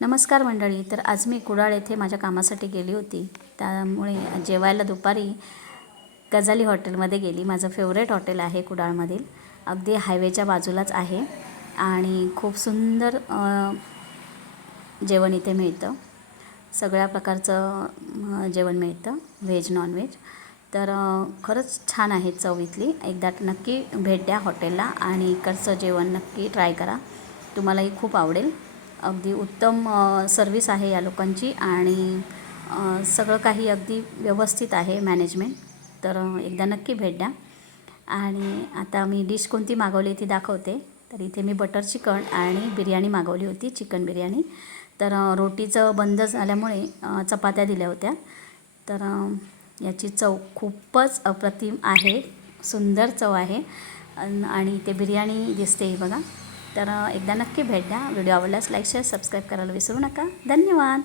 नमस्कार मंडळी. तर आज मी कुडाळ येथे माझ्या कामासाठी गेली होती. त्यामुळे जेवायला दुपारी गजाली हॉटेलमध्ये गेली. माझं फेवरेट हॉटेल आहे कुडाळमधील. अगदी हायवेच्या बाजूलाच आहे आणि खूप सुंदर जेवण इथे मिळतं. सगळ्या प्रकारचं जेवण मिळतं, व्हेज नॉनव्हेज. तर खरंच छान आहे चव इथली. एकदा नक्की भेट द्या हॉटेलला आणि इकडचं जेवण नक्की ट्राय करा, तुम्हालाही खूप आवडेल. अगदी उत्तम सर्विस आहे या लोकांची आणि सगळं काही अगदी व्यवस्थित आहे मॅनेजमेंट. तर एकदा नक्की भेट द्या. आणि आता मी डिश कोणती मागवली ती दाखवते. तर इथे मी बटर चिकन आणि बिर्याणी मागवली होती, चिकन बिर्याणी. तर रोटीचं बंद झाल्यामुळे चपात्या दिल्या होत्या. तर याची चव खूपच अप्रतिम आहे, सुंदर चव आहे. आणि ते बिर्याणी दिसते बघा. तर एकदा नक्की भेट द्या. व्हिडिओ आवडल्यास लाईक शेअर सबस्क्राईब करायला विसरू नका. धन्यवाद.